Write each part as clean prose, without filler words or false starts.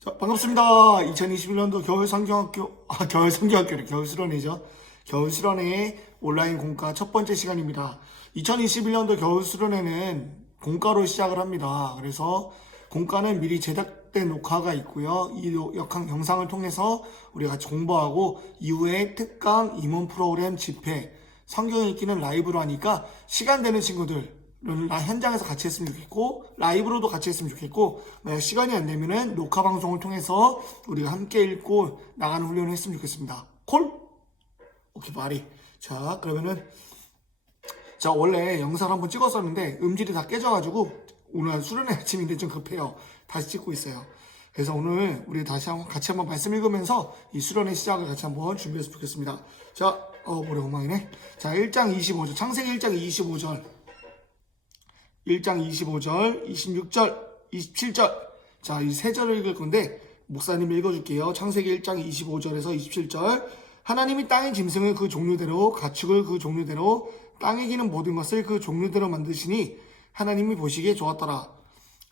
자, 반갑습니다. 2021년도 겨울 수련회죠. 겨울 수련회 온라인 공과 첫 번째 시간입니다. 2021년도 겨울 수련회는 공과로 시작을 합니다. 그래서 공과는 미리 제작된 녹화가 있고요. 이 영상을 통해서 우리가 같이 공부하고 이후에 특강, 임원 프로그램, 집회, 성경 읽기는 라이브로 하니까 시간 되는 친구들 현장에서 같이 했으면 좋겠고 라이브로도 같이 했으면 좋겠고 만약 시간이 안 되면은 녹화 방송을 통해서 우리가 함께 읽고 나가는 훈련을 했으면 좋겠습니다. 콜? 오케이 말이. 자 그러면은 자 원래 영상을 한번 찍었었는데 음질이 다 깨져가지고 오늘 수련회 아침인데 좀 급해요. 다시 찍고 있어요. 그래서 오늘 우리 다시 한번 같이 한번 말씀 읽으면서 이 수련회 시작을 같이 한번 준비했으면 좋겠습니다. 자 머리 엉망이네. 자 1장 25절 창세기 1장 25절 1장 25절, 26절, 27절. 자, 이 세 절을 읽을 건데 목사님이 읽어줄게요. 창세기 1장 25절에서 27절. 하나님이 땅의 짐승을 그 종류대로, 가축을 그 종류대로, 땅에 기는 모든 것을 그 종류대로 만드시니 하나님이 보시기에 좋았더라.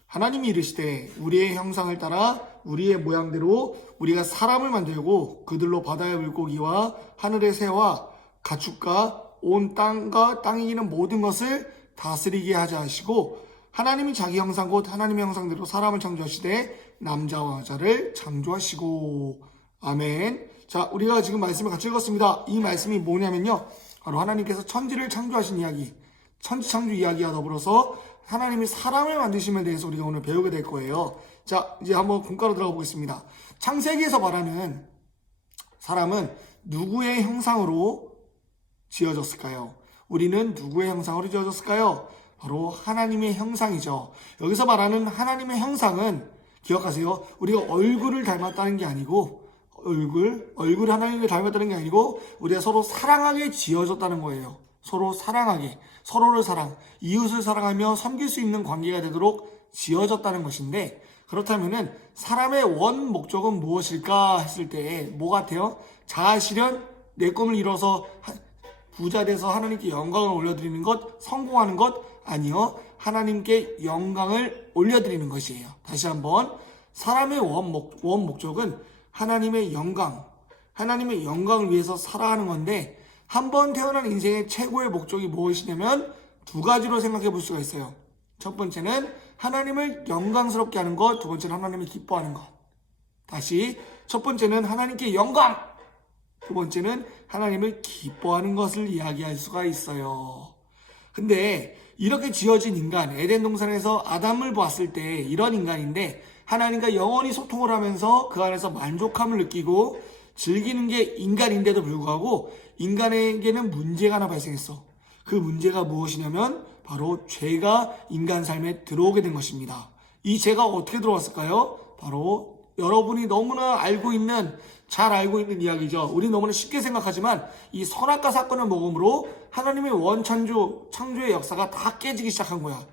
하나님이 이르시되 우리의 형상을 따라 우리의 모양대로 우리가 사람을 만들고 그들로 바다의 물고기와 하늘의 새와 가축과 온 땅과 땅에 기는 모든 것을 다스리게 하자 하시고 하나님이 자기 형상 곧 하나님의 형상대로 사람을 창조하시되 남자와 여자를 창조하시고 아멘. 자 우리가 지금 말씀을 같이 읽었습니다. 이 말씀이 뭐냐면요 바로 하나님께서 천지를 창조하신 이야기 천지 창조 이야기와 더불어서 하나님이 사람을 만드심에 대해서 우리가 오늘 배우게 될 거예요. 자 이제 한번 공과로 들어가 보겠습니다. 창세기에서 말하는 사람은 누구의 형상으로 지어졌을까요? 우리는 누구의 형상으로 지어졌을까요? 바로 하나님의 형상이죠. 여기서 말하는 하나님의 형상은 기억하세요. 우리가 얼굴을 닮았다는 게 아니고 얼굴 하나님을 닮았다는 게 아니고 우리가 서로 사랑하게 지어졌다는 거예요. 서로 사랑하게 서로를 사랑 이웃을 사랑하며 섬길 수 있는 관계가 되도록 지어졌다는 것인데 그렇다면은 사람의 원 목적은 무엇일까 했을 때 뭐 같아요? 자아실현 내 꿈을 이뤄서 부자 돼서 하나님께 영광을 올려드리는 것, 성공하는 것 아니요. 하나님께 영광을 올려드리는 것이에요. 다시 한번 사람의 원 목적은 하나님의 영광을 위해서 살아가는 건데 한 번 태어난 인생의 최고의 목적이 무엇이냐면 두 가지로 생각해 볼 수가 있어요. 첫 번째는 하나님을 영광스럽게 하는 것, 두 번째는 하나님을 기뻐하는 것. 다시 첫 번째는 하나님께 영광, 두 번째는 하나님을 기뻐하는 것을 이야기할 수가 있어요. 근데 이렇게 지어진 인간, 에덴 동산에서 아담을 봤을 때 이런 인간인데 하나님과 영원히 소통을 하면서 그 안에서 만족함을 느끼고 즐기는 게 인간인데도 불구하고 인간에게는 문제가 하나 발생했어. 그 문제가 무엇이냐면 바로 죄가 인간 삶에 들어오게 된 것입니다. 이 죄가 어떻게 들어왔을까요? 바로 여러분이 너무나 잘 알고 있는 이야기죠. 우리 너무나 쉽게 생각하지만 이 선악과 사건을 먹음으로 하나님의 창조의 역사가 다 깨지기 시작한 거야.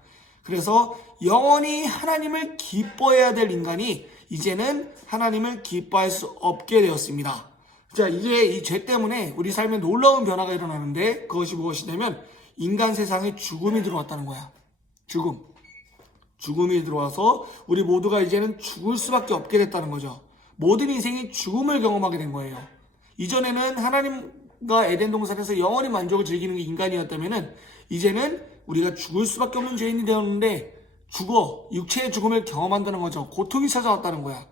그래서 영원히 하나님을 기뻐해야 될 인간이 이제는 하나님을 기뻐할 수 없게 되었습니다. 자, 이제 이 죄 때문에 우리 삶에 놀라운 변화가 일어나는데 그것이 무엇이냐면 인간 세상에 죽음이 들어왔다는 거야. 죽음이 들어와서 우리 모두가 이제는 죽을 수밖에 없게 됐다는 거죠. 모든 인생이 죽음을 경험하게 된 거예요. 이전에는 하나님과 에덴 동산에서 영원히 만족을 즐기는 게 인간이었다면은 이제는 우리가 죽을 수밖에 없는 죄인이 되었는데 육체의 죽음을 경험한다는 거죠. 고통이 찾아왔다는 거야.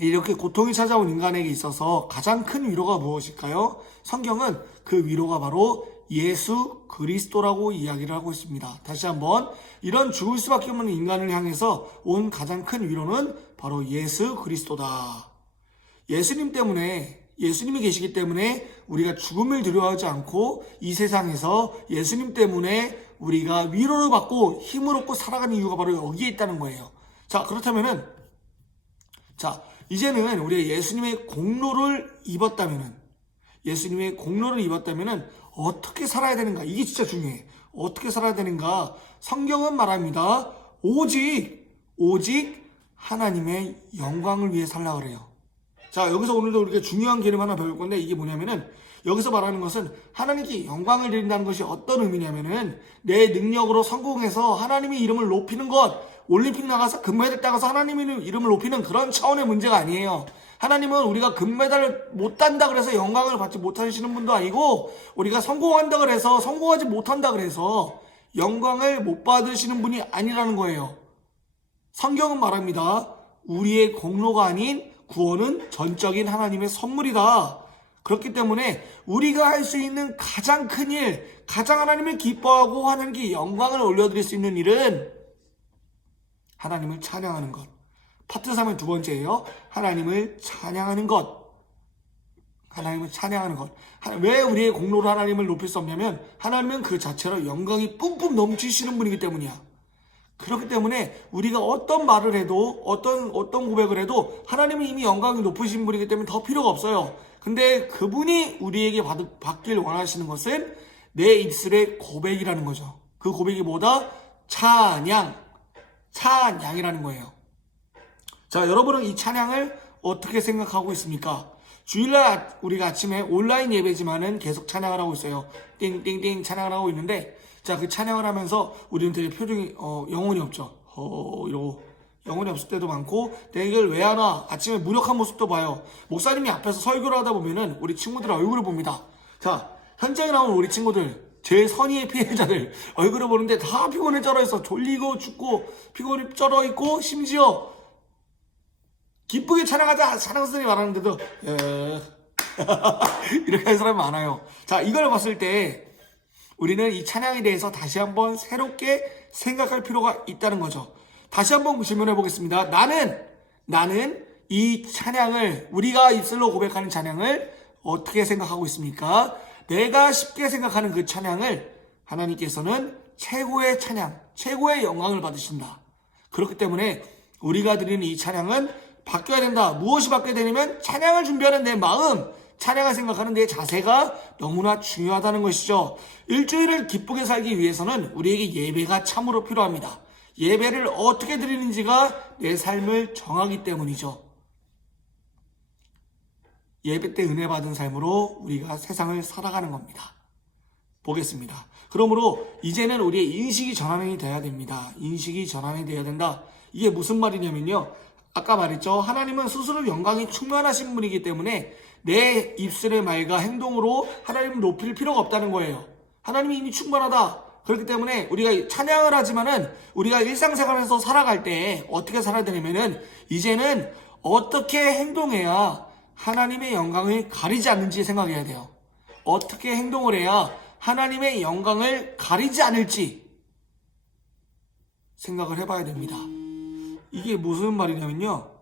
이렇게 고통이 찾아온 인간에게 있어서 가장 큰 위로가 무엇일까요? 성경은 그 위로가 바로 예수 그리스도라고 이야기를 하고 있습니다. 다시 한번 이런 죽을 수밖에 없는 인간을 향해서 온 가장 큰 위로는 바로 예수 그리스도다. 예수님이 계시기 때문에 우리가 죽음을 두려워하지 않고 이 세상에서 예수님 때문에 우리가 위로를 받고 힘을 얻고 살아가는 이유가 바로 여기에 있다는 거예요. 자, 그렇다면은 이제는 우리가 예수님의 공로를 입었다면은 어떻게 살아야 되는가? 이게 진짜 중요해. 어떻게 살아야 되는가? 성경은 말합니다. 오직 하나님의 영광을 위해 살라 그래요. 자, 여기서 오늘도 우리가 중요한 개념 하나 배울 건데 이게 뭐냐면은 여기서 말하는 것은 하나님께 영광을 드린다는 것이 어떤 의미냐면은 내 능력으로 성공해서 하나님의 이름을 높이는 것, 올림픽 나가서 금메달 따가서 하나님의 이름을 높이는 그런 차원의 문제가 아니에요. 하나님은 우리가 금메달을 못 딴다 그래서 영광을 받지 못하시는 분도 아니고, 우리가 성공한다 그래서, 성공하지 못한다 그래서 영광을 못 받으시는 분이 아니라는 거예요. 성경은 말합니다. 우리의 공로가 아닌 구원은 전적인 하나님의 선물이다. 그렇기 때문에 우리가 할 수 있는 가장 큰 일, 가장 하나님을 기뻐하고 하나님께 영광을 올려드릴 수 있는 일은 하나님을 찬양하는 것. 파트 3의 두 번째예요. 하나님을 찬양하는 것. 하나님을 찬양하는 것. 왜 우리의 공로로 하나님을 높일 수 없냐면, 하나님은 그 자체로 영광이 뿜뿜 넘치시는 분이기 때문이야. 그렇기 때문에 우리가 어떤 말을 해도, 어떤 고백을 해도 하나님은 이미 영광이 높으신 분이기 때문에 더 필요가 없어요. 근데 그분이 우리에게 받길 원하시는 것은 내 입술의 고백이라는 거죠. 그 고백이 뭐다? 찬양이라는 거예요. 자, 여러분은 이 찬양을 어떻게 생각하고 있습니까? 주일날 우리가 아침에 온라인 예배지만은 계속 찬양을 하고 있어요. 띵띵띵 찬양을 하고 있는데, 자, 그 찬양을 하면서 우리는 되게 표정이 영혼이 없죠. 이러고 영혼이 없을 때도 많고, 내가 이걸 왜 하나? 아침에 무력한 모습도 봐요. 목사님이 앞에서 설교를 하다 보면은 우리 친구들 얼굴을 봅니다. 자, 현장에 나온 우리 친구들, 제일 선의의 피해자들 얼굴을 보는데 다 피곤에 쩔어 있어. 졸리고 죽고 피곤에 쩔어 있고, 심지어 기쁘게 찬양하자, 찬양선생님이 말하는데도 이렇게 하는 사람이 많아요. 자, 이걸 봤을 때 우리는 이 찬양에 대해서 다시 한번 새롭게 생각할 필요가 있다는 거죠. 다시 한번 질문해 보겠습니다. 나는 이 찬양을, 우리가 입술로 고백하는 찬양을 어떻게 생각하고 있습니까? 내가 쉽게 생각하는 그 찬양을 하나님께서는 최고의 찬양, 최고의 영광을 받으신다. 그렇기 때문에 우리가 드리는 이 찬양은 바뀌어야 된다. 무엇이 바뀌어야 되냐면, 찬양을 준비하는 내 마음, 찬양을 생각하는 내 자세가 너무나 중요하다는 것이죠. 일주일을 기쁘게 살기 위해서는 우리에게 예배가 참으로 필요합니다. 예배를 어떻게 드리는지가 내 삶을 정하기 때문이죠. 예배 때 은혜 받은 삶으로 우리가 세상을 살아가는 겁니다. 보겠습니다. 그러므로 이제는 우리의 인식이 전환이 돼야 됩니다. 인식이 전환이 돼야 된다. 이게 무슨 말이냐면요, 아까 말했죠. 하나님은 스스로 영광이 충만하신 분이기 때문에 내 입술의 말과 행동으로 하나님을 높일 필요가 없다는 거예요. 하나님이 이미 충만하다. 그렇기 때문에 우리가 찬양을 하지만은 우리가 일상생활에서 살아갈 때 어떻게 살아야 되냐면은, 이제는 어떻게 행동해야 하나님의 영광을 가리지 않는지 생각해야 돼요. 어떻게 행동을 해야 하나님의 영광을 가리지 않을지 생각을 해봐야 됩니다. 이게 무슨 말이냐면요,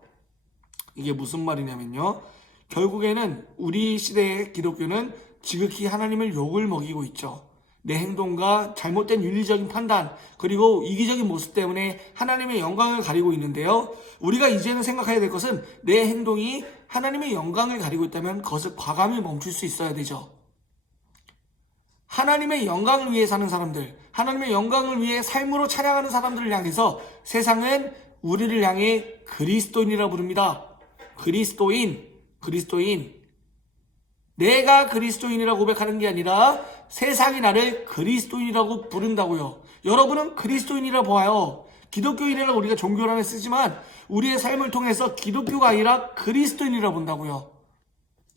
결국에는 우리 시대의 기독교는 지극히 하나님을 욕을 먹이고 있죠. 내 행동과 잘못된 윤리적인 판단, 그리고 이기적인 모습 때문에 하나님의 영광을 가리고 있는데요, 우리가 이제는 생각해야 될 것은 내 행동이 하나님의 영광을 가리고 있다면 그것을 과감히 멈출 수 있어야 되죠. 하나님의 영광을 위해 사는 사람들, 하나님의 영광을 위해 삶으로 찬양하는 사람들을 향해서 세상은 우리를 향해 그리스도인이라 부릅니다. 그리스도인. 내가 그리스도인이라고 고백하는 게 아니라 세상이 나를 그리스도인이라고 부른다고요. 여러분은 그리스도인이라 보아요. 기독교인이라고 우리가 종교를 안에 쓰지만 우리의 삶을 통해서 기독교가 아니라 그리스도인이라 본다고요.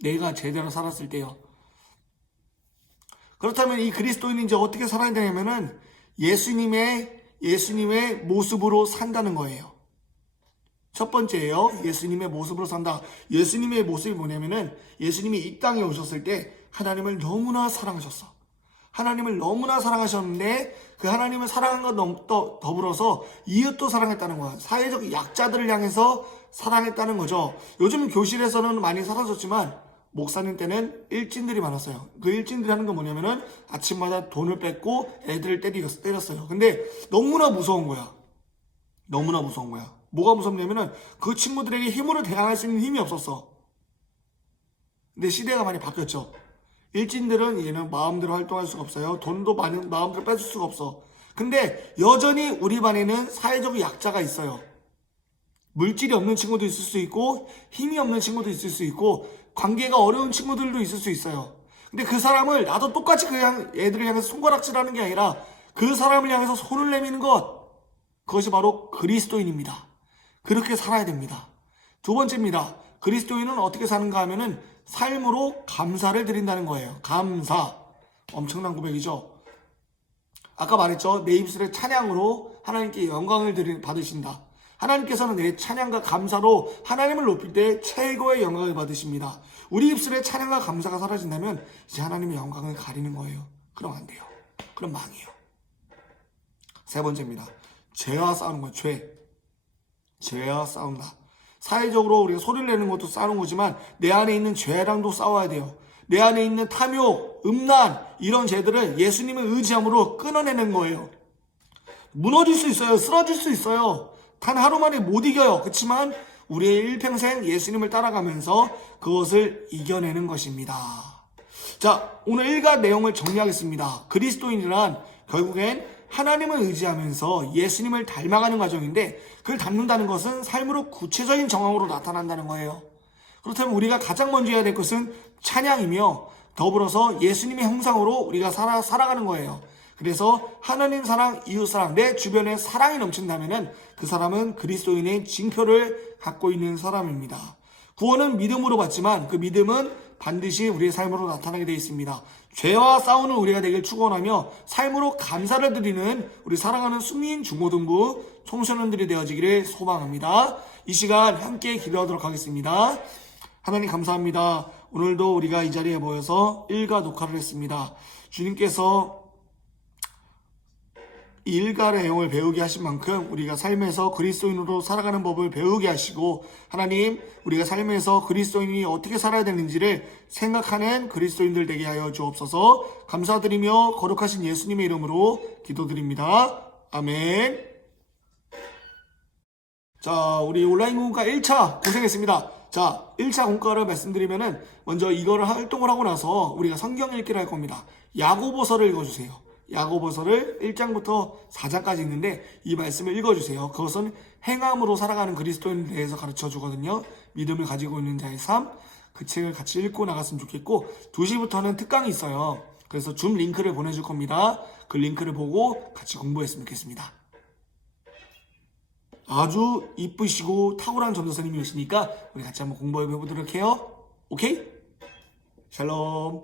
내가 제대로 살았을 때요. 그렇다면 이 그리스도인이 이제 어떻게 살아야 되냐면은 예수님의 모습으로 산다는 거예요. 첫 번째예요. 예수님의 모습으로 산다. 예수님의 모습이 뭐냐면은, 예수님이 이 땅에 오셨을 때 하나님을 너무나 사랑하셨어. 하나님을 너무나 사랑하셨는데 그 하나님을 사랑한 것 더불어서 이웃도 사랑했다는 거야. 사회적 약자들을 향해서 사랑했다는 거죠. 요즘 교실에서는 많이 사라졌지만 목사님 때는 일진들이 많았어요. 그 일진들이 하는 건 뭐냐면은 아침마다 돈을 뺏고 애들을 때렸어요. 근데 너무나 무서운 거야. 뭐가 무섭냐면은 그 친구들에게 힘으로 대항할 수 있는 힘이 없었어. 근데 시대가 많이 바뀌었죠. 일진들은 이제는 마음대로 활동할 수가 없어요. 돈도 마음대로 뺏을 수가 없어. 근데 여전히 우리 반에는 사회적 약자가 있어요. 물질이 없는 친구도 있을 수 있고, 힘이 없는 친구도 있을 수 있고, 관계가 어려운 친구들도 있을 수 있어요. 근데 그 사람을, 나도 똑같이 애들을 향해서 손가락질하는 게 아니라 그 사람을 향해서 손을 내미는 것, 그것이 바로 그리스도인입니다. 그렇게 살아야 됩니다. 두 번째입니다. 그리스도인은 어떻게 사는가 하면은 삶으로 감사를 드린다는 거예요. 감사. 엄청난 고백이죠. 아까 말했죠. 내 입술의 찬양으로 하나님께 영광을 받으신다. 하나님께서는 내 찬양과 감사로 하나님을 높일 때 최고의 영광을 받으십니다. 우리 입술의 찬양과 감사가 사라진다면 이제 하나님의 영광을 가리는 거예요. 그럼 안 돼요. 그럼 망해요. 세 번째입니다. 죄와 싸우는 거예요. 죄와 싸운다. 사회적으로 우리가 소리를 내는 것도 싸우는 거지만 내 안에 있는 죄랑도 싸워야 돼요. 내 안에 있는 탐욕, 음란 이런 죄들을 예수님을 의지함으로 끊어내는 거예요. 무너질 수 있어요. 쓰러질 수 있어요. 단 하루 만에 못 이겨요. 그렇지만 우리의 일평생 예수님을 따라가면서 그것을 이겨내는 것입니다. 자, 오늘 일과 내용을 정리하겠습니다. 그리스도인이란 결국엔 하나님을 의지하면서 예수님을 닮아가는 과정인데 그걸 닮는다는 것은 삶으로 구체적인 정황으로 나타난다는 거예요. 그렇다면 우리가 가장 먼저 해야 될 것은 찬양이며 더불어서 예수님의 형상으로 우리가 살아가는 거예요. 그래서 하나님 사랑, 이웃 사랑, 내 주변에 사랑이 넘친다면 그 사람은 그리스도인의 징표를 갖고 있는 사람입니다. 구원은 믿음으로 받지만 그 믿음은 반드시 우리의 삶으로 나타나게 되어 있습니다. 죄와 싸우는 우리가 되길 축원하며 삶으로 감사를 드리는 우리 사랑하는 숙민 중고등부 청소년들이 되어지기를 소망합니다. 이 시간 함께 기도하도록 하겠습니다. 하나님 감사합니다. 오늘도 우리가 이 자리에 모여서 일과 녹화를 했습니다. 주님께서 이 일가의 내용을 배우게 하신 만큼 우리가 삶에서 그리스도인으로 살아가는 법을 배우게 하시고 하나님 우리가 삶에서 그리스도인이 어떻게 살아야 되는지를 생각하는 그리스도인들 되게 하여 주옵소서. 감사드리며 거룩하신 예수님의 이름으로 기도드립니다. 아멘. 자, 우리 온라인 공과 1차 고생했습니다. 자, 1차 공과를 말씀드리면은 먼저 이거를 활동을 하고 나서 우리가 성경 읽기를 할 겁니다. 야고보서를 읽어주세요. 야고보서를 1장부터 4장까지 있는데 이 말씀을 읽어주세요. 그것은 행함으로 살아가는 그리스도인에 대해서 가르쳐 주거든요. 믿음을 가지고 있는 자의 삶, 그 책을 같이 읽고 나갔으면 좋겠고 2시부터는 특강이 있어요. 그래서 줌 링크를 보내줄 겁니다. 그 링크를 보고 같이 공부했으면 좋겠습니다. 아주 이쁘시고 탁월한 전도사님이 오시니까 우리 같이 한번 공부해 보도록 해요. 오케이? 샬롬.